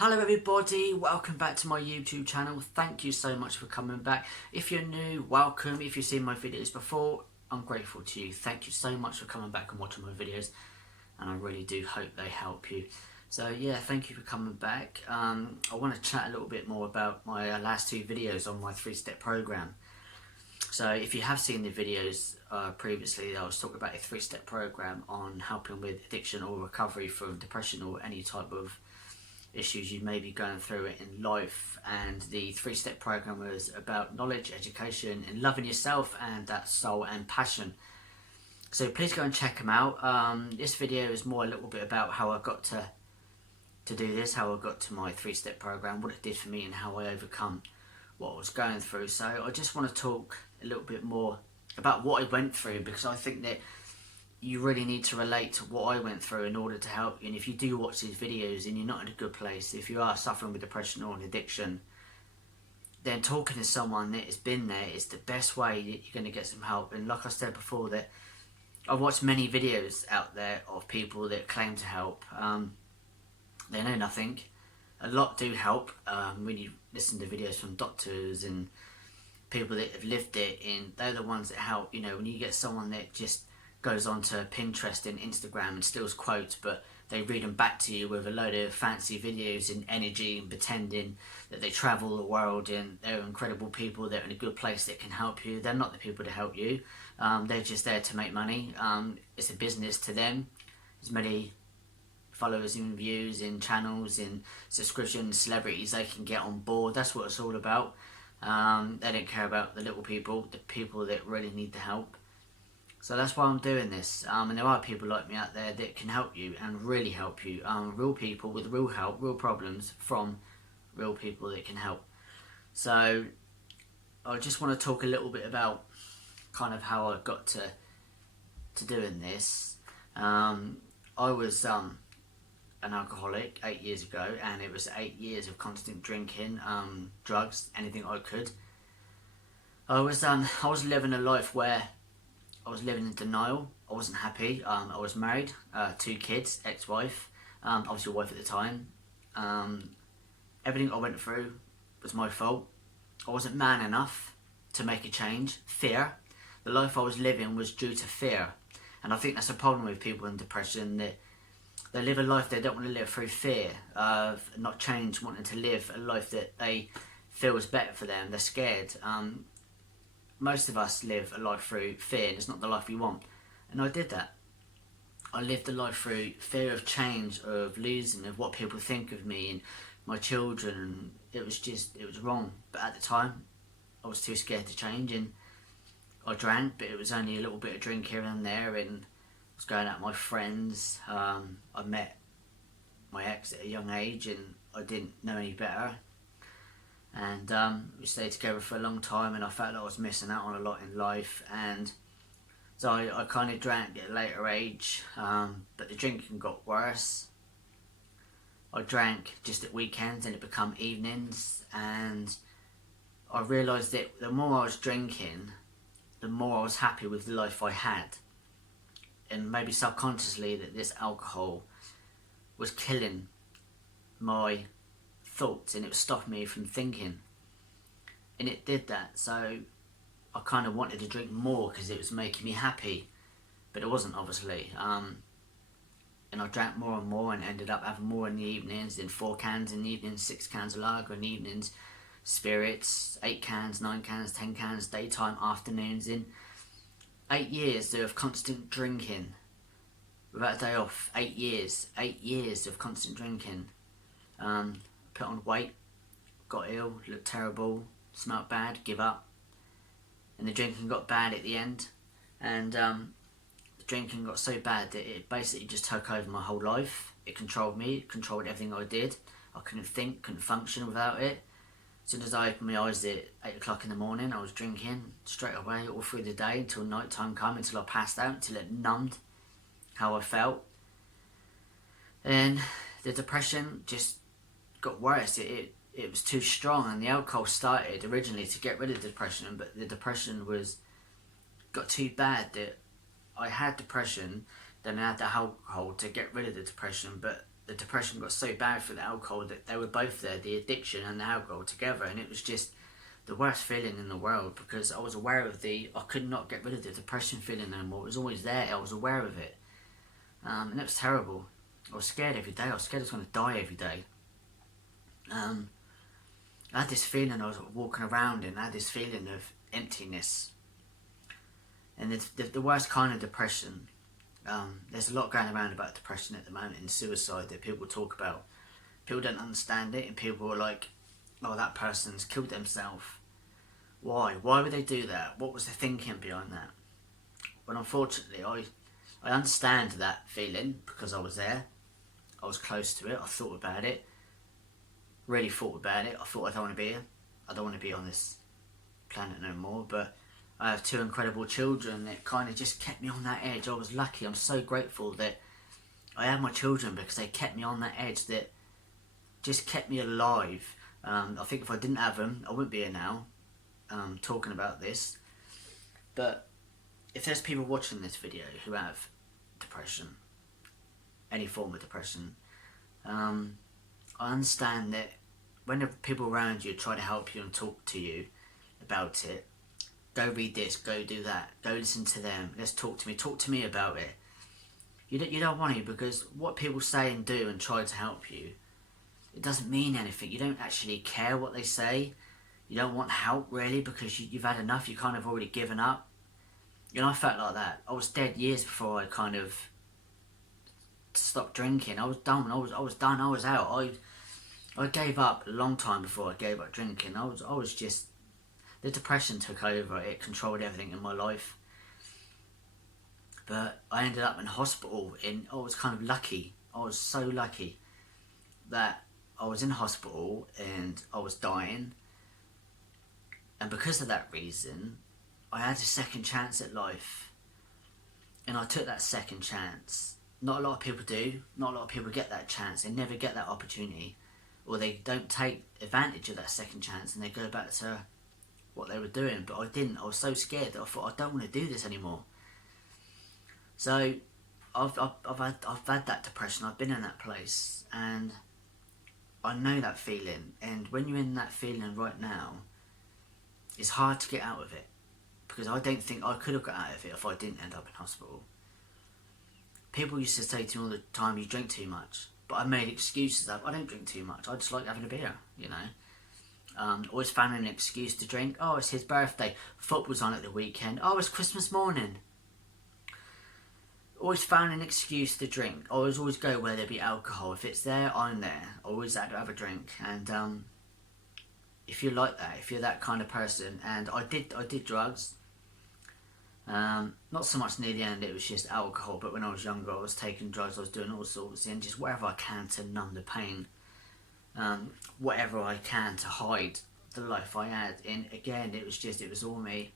Hello everybody, welcome back to my YouTube channel. Thank you so much for coming back. If you're new, welcome. If you've seen my videos before, I'm grateful to you. Thank you so much for coming back and watching my videos, and I really do hope they help you. So yeah, thank you for coming back. I want to chat a little bit more about my last two videos on my 3-step program. So if you have seen the videos previously, I was talking about a 3-step program on helping with addiction or recovery from depression or any type of issues you may be going through it in life. And the 3-step program was about knowledge, education, and loving yourself and that soul and passion. So please go and check them out. This video is more a little bit about how I got to do this, how I got to my 3-step program, what it did for me, and how I overcome what I was going through. So I just want to talk a little bit more about what I went through, because I think that you really need to relate to what I went through in order to help you. And if you do watch these videos and you're not in a good place, if you are suffering with depression or an addiction, then talking to someone that has been there is the best way that you're going to get some help. And like I said before, that I've watched many videos out there of people that claim to help. They know nothing. A lot do help when you listen to videos from doctors and people that have lived it, and they're the ones that help. You know, when you get someone that just goes onto Pinterest and Instagram and steals quotes, but they read them back to you with a load of fancy videos and energy and pretending that they travel the world and they're incredible people, they're in a good place that can help you. They're not the people to help you. They're just there to make money. It's a business to them. As many followers and views in channels and subscriptions, celebrities they can get on board. That's what it's all about. They don't care about the little people, the people that really need the help. So that's why I'm doing this, and there are people like me out there that can help you and really help you. Real people with real help, real problems from real people that can help. So I just want to talk a little bit about kind of how I got to doing this. I was an alcoholic 8 years ago, and it was 8 years of constant drinking, drugs, anything I could. I was living a life where I was living in denial. I wasn't happy. I was married, 2 kids, ex-wife, obviously wife at the time. Everything I went through was my fault. I wasn't man enough to make a change. Fear. The life I was living was due to fear. And I think that's a problem with people in depression, that they live a life they don't want to live through fear of not change, wanting to live a life that they feel is better for them. They're scared. Most of us live a life through fear, and it's not the life we want. And I did that. I lived a life through fear of change, of losing, of what people think of me and my children. It was wrong. But at the time, I was too scared to change, and I drank, but it was only a little bit of drink here and there, and I was going out with my friends. I met my ex at a young age, and I didn't know any better. And we stayed together for a long time, and I felt like I was missing out on a lot in life. And so I kind of drank at a later age, but the drinking got worse. I drank just at weekends, and it became evenings, and I realised that the more I was drinking, the more I was happy with the life I had. And maybe subconsciously that this alcohol was killing my thoughts, and it was stopping me from thinking, and it did that. So I kind of wanted to drink more because it was making me happy, but it wasn't, obviously. And I drank more and more, and ended up having more in the evenings, then 4 cans in the evenings, 6 cans of lager in the evenings, spirits, 8 cans, 9 cans, 10 cans, daytime, afternoons. In 8 years of constant drinking without a day off. 8 years of constant drinking. Put on weight, got ill, looked terrible, smelt bad, give up. And the drinking got bad at the end. And the drinking got so bad that it basically just took over my whole life. It controlled me, it controlled everything I did. I couldn't think, couldn't function without it. As soon as I opened my eyes at 8 o'clock in the morning, I was drinking straight away all through the day until night time came, until I passed out, until it numbed how I felt. And the depression just got worse. It was too strong, and the alcohol started originally to get rid of depression, but the depression got too bad that I had depression, then I had the alcohol to get rid of the depression, but the depression got so bad for the alcohol that they were both there, the addiction and the alcohol together, and it was just the worst feeling in the world, because I was aware of I could not get rid of the depression feeling anymore. It was always there, I was aware of it. And it was terrible. I was scared every day. I was scared I was going to die every day. I had this feeling I was walking around in. I had this feeling of emptiness. And it's the worst kind of depression. There's a lot going around about depression at the moment and suicide that people talk about. People don't understand it, and people are like, oh, that person's killed themselves. Why? Why would they do that? What was the thinking behind that? But unfortunately, I understand that feeling because I was there. I was close to it. I thought about it. Really thought about it. I thought, I don't want to be here. I don't want to be on this planet no more. But I have two incredible children that kind of just kept me on that edge. I was lucky. I'm so grateful that I had my children, because they kept me on that edge, that just kept me alive. I think if I didn't have them, I wouldn't be here now talking about this. But if there's people watching this video who have depression, any form of depression, I understand that when the people around you try to help you and talk to you about it, go read this, go do that, go listen to them, let's talk to me about it. You don't want to, because what people say and do and try to help you, it doesn't mean anything. You don't actually care what they say. You don't want help really, because you've had enough. You kind of already given up. You know, I felt like that. I was dead years before I kind of stopped drinking. I was done. I was done. I was out. I gave up a long time before I gave up drinking. I was just, the depression took over. It controlled everything in my life. But I ended up in hospital. I was kind of lucky. I was so lucky that I was in hospital and I was dying. And because of that reason, I had a second chance at life. And I took that second chance. Not a lot of people do. Not a lot of people get that chance. They never get that opportunity. Or they don't take advantage of that second chance and they go back to what they were doing. But I didn't. I was so scared that I thought, I don't want to do this anymore. So I've had that depression. I've been in that place. And I know that feeling. And when you're in that feeling right now, it's hard to get out of it. Because I don't think I could have got out of it if I didn't end up in hospital. People used to say to me all the time, you drink too much. But I made excuses. I don't drink too much. I just like having a beer, you know. Always found an excuse to drink. Oh, it's his birthday. Football's on at the weekend. Oh, it's Christmas morning. Always found an excuse to drink. I always go where there be alcohol. If it's there, I'm there. I always had to have a drink. And if you're like that, if you're that kind of person, and I did drugs. Not so much near the end, it was just alcohol, but when I was younger I was taking drugs, I was doing all sorts, and just whatever I can to numb the pain, whatever I can to hide the life I had. And again, it was all me,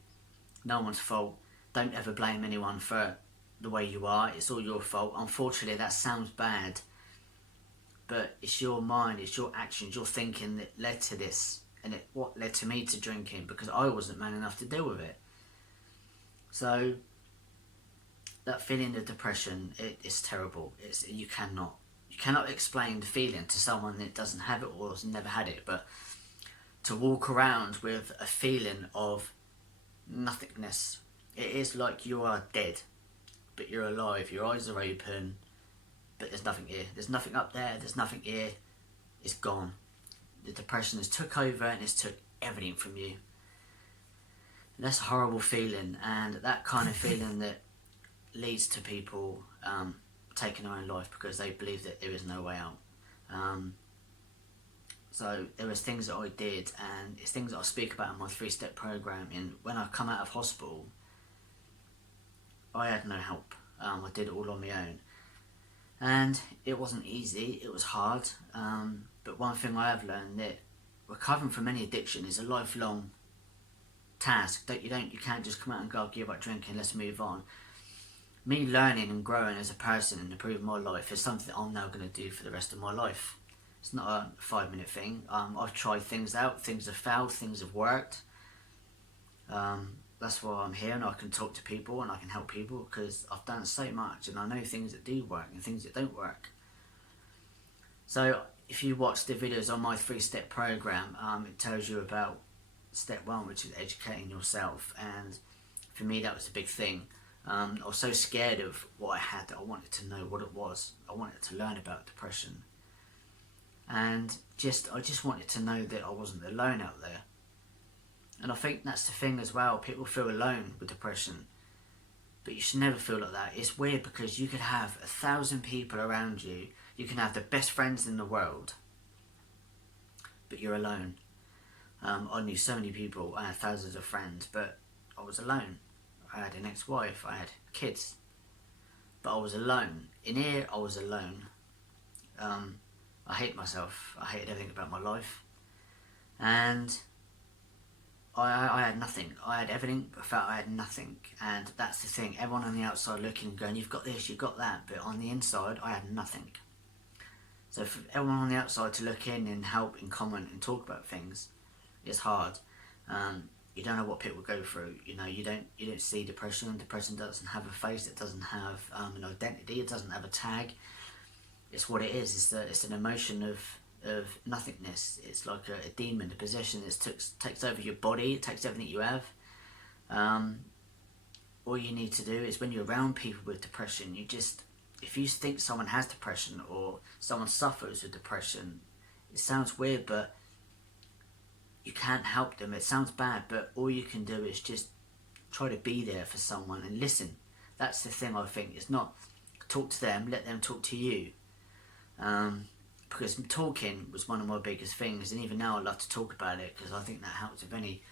no one's fault. Don't ever blame anyone for the way you are, it's all your fault. Unfortunately, that sounds bad, but it's your mind, it's your actions, your thinking that led to this, and what led to me to drinking, because I wasn't man enough to deal with it. So that feeling of depression, it's terrible. You cannot explain the feeling to someone that doesn't have it or has never had it. But to walk around with a feeling of nothingness, it is like you are dead, but you're alive. Your eyes are open, but there's nothing here. There's nothing up there. There's nothing here. It's gone. The depression has took over and it's took everything from you. That's a horrible feeling, and that kind of feeling that leads to people taking their own life because they believe that there is no way out. So there was things that I did, and it's things that I speak about in my 3-step program. And when I come out of hospital, I had no help. I did it all on my own, and it wasn't easy. It was hard. But one thing I have learned, that recovering from any addiction is a lifelong task. You can't just come out and go, give up drinking, let's move on. Me learning and growing as a person and improving my life is something that I'm now going to do for the rest of my life. It's not a 5-minute thing. I've tried things out, things have failed, things have worked. That's why I'm here, and I can talk to people and I can help people, because I've done so much and I know things that do work and things that don't work. So if you watch the videos on my 3-step program, it tells you about step 1, which is educating yourself. And for me, that was a big thing. I was so scared of what I had that I wanted to know what it was. I wanted to learn about depression. And I just wanted to know that I wasn't alone out there. And I think that's the thing as well. People feel alone with depression. But you should never feel like that. It's weird because you could have 1,000 people around you. You can have the best friends in the world. But you're alone. I knew so many people. I had thousands of friends. But I was alone. I had an ex-wife. I had kids. But I was alone. In here, I was alone. I hate myself. I hated everything about my life. And I had nothing. I had everything, but felt I had nothing. And that's the thing. Everyone on the outside looking and going, you've got this, you've got that. But on the inside, I had nothing. So for everyone on the outside to look in and help and comment and talk about things, it's hard. You don't know what people go through. You know, you don't see depression. Depression doesn't have a face. It doesn't have an identity. It doesn't have a tag. It's what it is. It's an emotion of nothingness. It's like a demon, a possession that takes over your body. It takes everything you have. All you need to do is when you're around people with depression, if you think someone has depression or someone suffers with depression, it sounds weird, but you can't help them. It sounds bad, but all you can do is just try to be there for someone and listen. That's the thing, I think. It's not talk to them, let them talk to you. Because talking was one of my biggest things, and even now I love to talk about it because I think that helps with any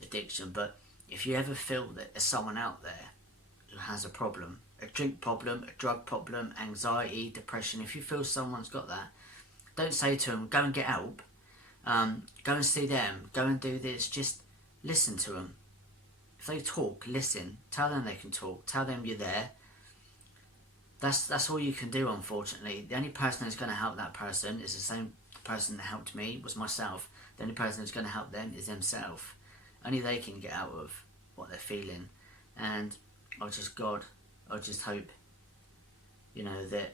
addiction. But if you ever feel that there's someone out there who has a problem, a drink problem, a drug problem, anxiety, depression, if you feel someone's got that, don't say to them, go and get help, go and see them, go and do this. Just listen to them. If they talk, listen. Tell them they can talk. Tell them you're there. That's all you can do, unfortunately. The only person who's going to help that person is the same person that helped me, was myself. The only person who's going to help them is themselves. Only they can get out of what they're feeling. And I just hope, that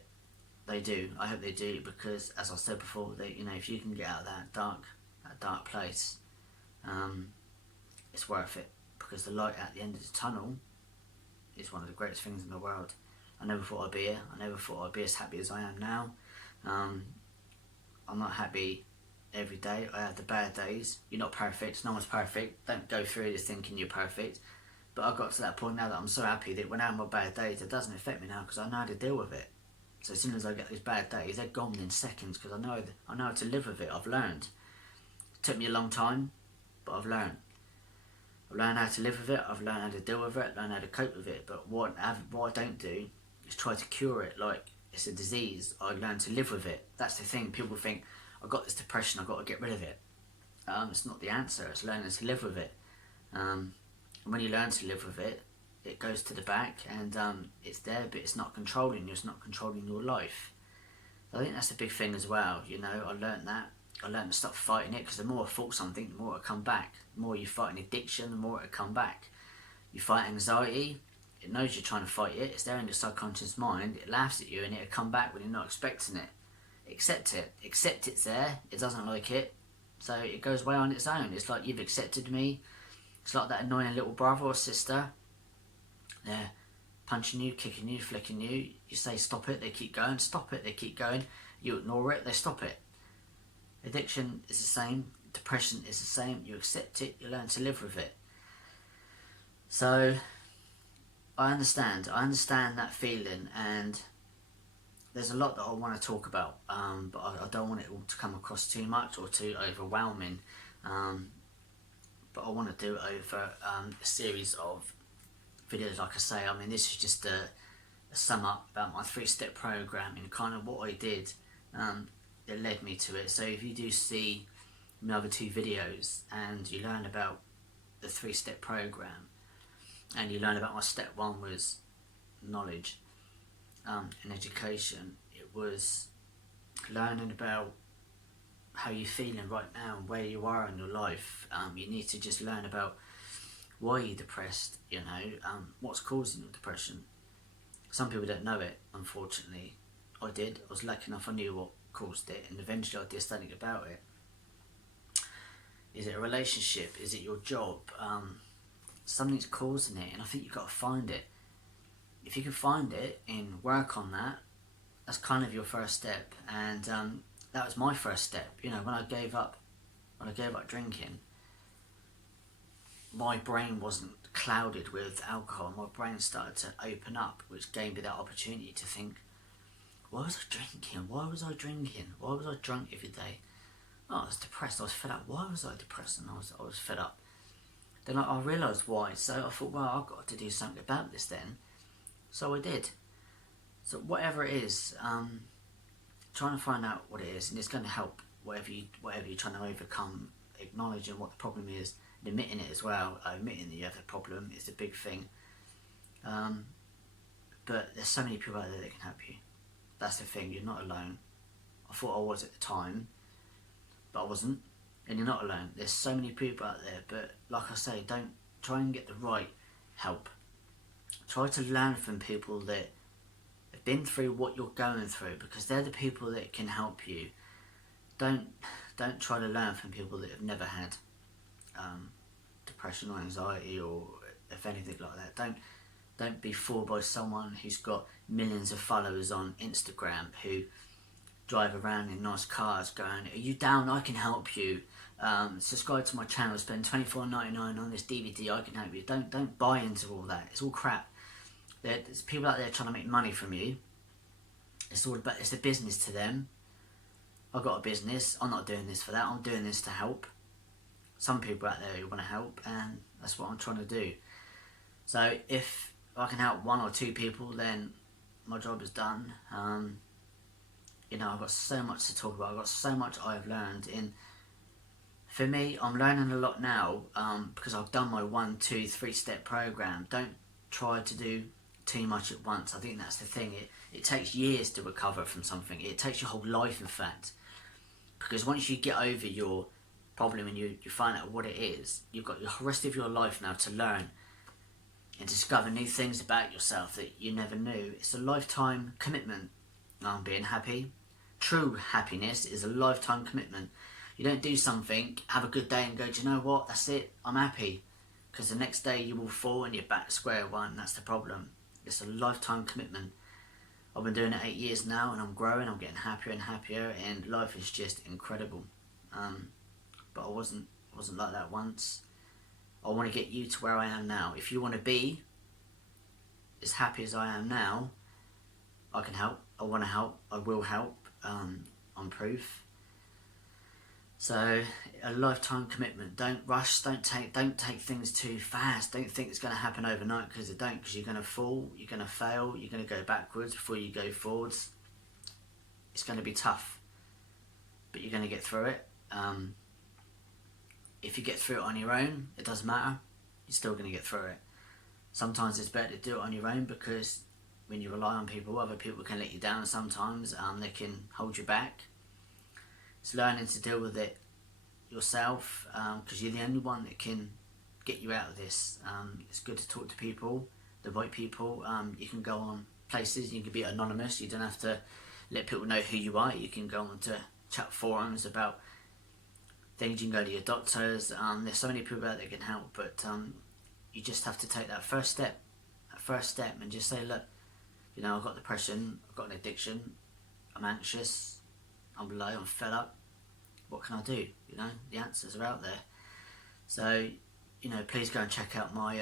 they do. I hope they do, because as I said before, if you can get out of that dark place, it's worth it. Because the light at the end of the tunnel is one of the greatest things in the world. I never thought I'd be here. I never thought I'd be as happy as I am now. I'm not happy every day. I have the bad days. You're not perfect. No one's perfect. Don't go through this thinking you're perfect. But I've got to that point now that I'm so happy that when I have my bad days, it doesn't affect me now because I know how to deal with it. So as soon as I get these bad days, they're gone in seconds because I know how to live with it. I've learned. It took me a long time, but I've learned. I've learned how to live with it. I've learned how to deal with it. Learned how to cope with it. But what I don't do is try to cure it like it's a disease. I learn to live with it. That's the thing. People think, I've got this depression, I've got to get rid of it. It's not the answer. It's learning to live with it. And when you learn to live with it, it goes to the back and it's there, but it's not controlling you. It's not controlling your life. I think that's the big thing as well. I learned that. I learned to stop fighting it, because the more I fought something, the more it'll come back. The more you fight an addiction, the more it'll come back. You fight anxiety, it knows you're trying to fight it. It's there in your subconscious mind. It laughs at you and it'll come back when you're not expecting it. Accept it. Accept it's there. It doesn't like it. So it goes away on its own. It's like, you've accepted me. It's like that annoying little brother or sister. They're punching you, kicking you, flicking you. You say stop it, they keep going. Stop it, they keep going. You ignore it, they stop it. Addiction is the same. Depression is the same. You accept it, you learn to live with it. So I understand that feeling, and there's a lot that I want to talk about, but I don't want it all to come across too much or too overwhelming. But I want to do it over a series of videos. Like I say, this is just a sum up about my 3-step program and kind of what I did that led me to it. So if you do see my other 2 videos and you learn about the 3-step program, and you learn about my step 1 was knowledge and education. It was learning about how you're feeling right now and where you are in your life. You need to just learn about why you're depressed, what's causing your depression. Some people don't know it, unfortunately. I did. I was lucky enough, I knew caused it, and eventually I did something about it. Is it a relationship? Is it your job? Something's causing it, and I think you've got to find it. If you can find it and work on that, that's kind of your first step. And that was my first step. You know, when I gave up drinking, my brain wasn't clouded with alcohol. My brain started to open up, which gave me that opportunity to think, why was I drinking? Why was I drinking? Why was I drunk every day? Oh, I was depressed. I was fed up. Why was I depressed? And I was fed up. Then I realised why. So I thought, well, I've got to do something about this then. So I did. So whatever it is, trying to find out what it is, and it's going to help whatever you're trying to overcome. Acknowledging what the problem is, and admitting it as well. Admitting that you have a problem is a big thing. But there's so many people out there that can help you. That's the thing. You're not alone. I thought I was at the time, but I wasn't. And you're not alone. There's so many people out there. But like I say, don't try and get the right help. Try to learn from people that have been through what you're going through, because they're the people that can help you. Don't try to learn from people that have never had depression or anxiety or if anything like that. Don't be fooled by someone who's got millions of followers on Instagram who drive around in nice cars going, are you down? I can help you. Subscribe to my channel, spend $24.99 on this DVD, I can help you. Don't buy into all that. It's all crap. There's people out there trying to make money from you. It's the business to them. I've got a business. I'm not doing this for that. I'm doing this to help. Some people out there who want to help, and that's what I'm trying to do. So if I can help one or two people, then my job is done. You know, I've got so much to talk about. I've got so much I've learned. For me, I'm learning a lot now because I've done my 1, 2, 3 step program. Don't try to do too much at once. I think that's the thing. It takes years to recover from something. It takes your whole life, in fact. Because once you get over your problem and you find out what it is, you've got the rest of your life now to learn and discover new things about yourself that you never knew. It's a lifetime commitment on being happy. True happiness is a lifetime commitment. You don't do something, have a good day and go, do you know what, that's it, I'm happy. Because the next day you will fall and you're back to square one. That's the problem. It's a lifetime commitment. I've been doing it 8 years now, and I'm growing, I'm getting happier and happier, and life is just incredible. But I wasn't like that once. I want to get you to where I am now. If you want to be as happy as I am now, I can help. I want to help. I will help. I'm proof. So a lifetime commitment. Don't rush. Don't take things too fast. Don't think it's going to happen overnight, because it don't. Because you're going to fall. You're going to fail. You're going to go backwards before you go forwards. It's going to be tough, but you're going to get through it. If you get through it on your own, it doesn't matter. You're still going to get through it. Sometimes it's better to do it on your own, because when you rely on people, other people can let you down sometimes. They can hold you back. It's learning to deal with it yourself, because you're the only one that can get you out of this. It's good to talk to people, the right people. You can go on places, you can be anonymous. You don't have to let people know who you are. You can go on to chat forums about things. You can go to your doctors. There's so many people out there that can help, but you just have to take that first step, and just say, look, you know, I've got depression, I've got an addiction, I'm anxious, I'm low, I'm fed up. What can I do? You know, the answers are out there. So, you know, please go and check out my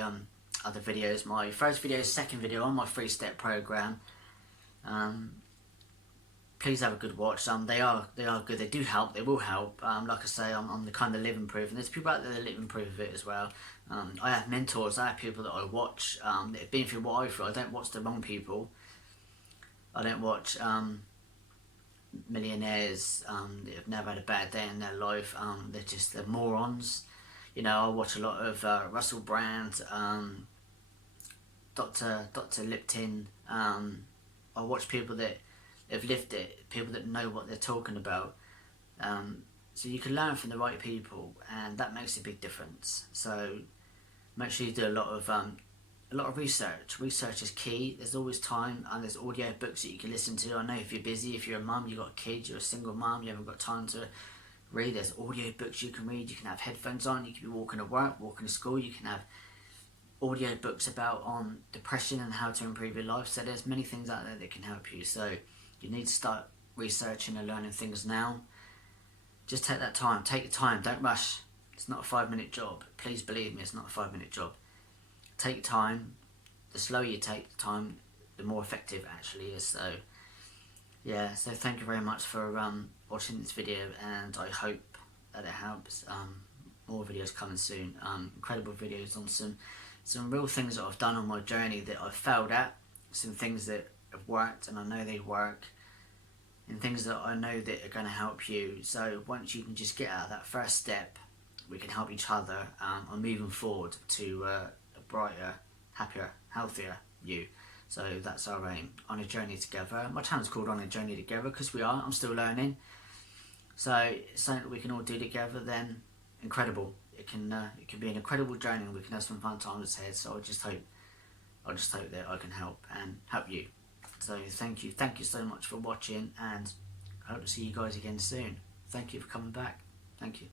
other videos. My first video, second video on my 3-step program. Please have a good watch. They are good. They do help. They will help. Like I say, I'm the kind of living proof, and there's people out there that live in proof of it as well. I have mentors. I have people that I watch that have been through what I've through. I don't watch the wrong people. I don't watch millionaires that have never had a bad day in their life. They're morons. You know, I watch a lot of Russell Brand, Dr. Lipton. I watch people that have lived it, people that know what they're talking about. So you can learn from the right people, and that makes a big difference. So make sure you do a lot of a lot of research. Research is key. There's always time, and there's audio books that you can listen to. I know if you're busy, if you're a mum, you've got kids, you're a single mum, you haven't got time to read, there's audio books you can read. You can have headphones on, you can be walking to work, walking to school, you can have audio books about on depression and how to improve your life. So there's many things out there that can help you. So you need to start researching and learning things now. Just take that time. Take your time. Don't rush. It's not a 5-minute job. Please believe me, it's not a 5-minute job. Take your time. The slower you take the time, the more effective it actually is. So yeah, so thank you very much for watching this video, and I hope that it helps. More videos coming soon. Incredible videos on some real things that I've done on my journey that I've failed at, some things that have worked and I know they work, and things that I know that are going to help you. So once you can just get out of that first step, we can help each other on moving forward to a brighter, happier, healthier you. So that's our aim, on a journey together. My channel's called On a Journey Together because we are. I'm still learning. So it's something that we can all do together, then incredible. It can be an incredible journey, and we can have some fun times ahead. So I just hope that I can help you. So thank you so much for watching, and I hope to see you guys again soon. Thank you for coming back. Thank you.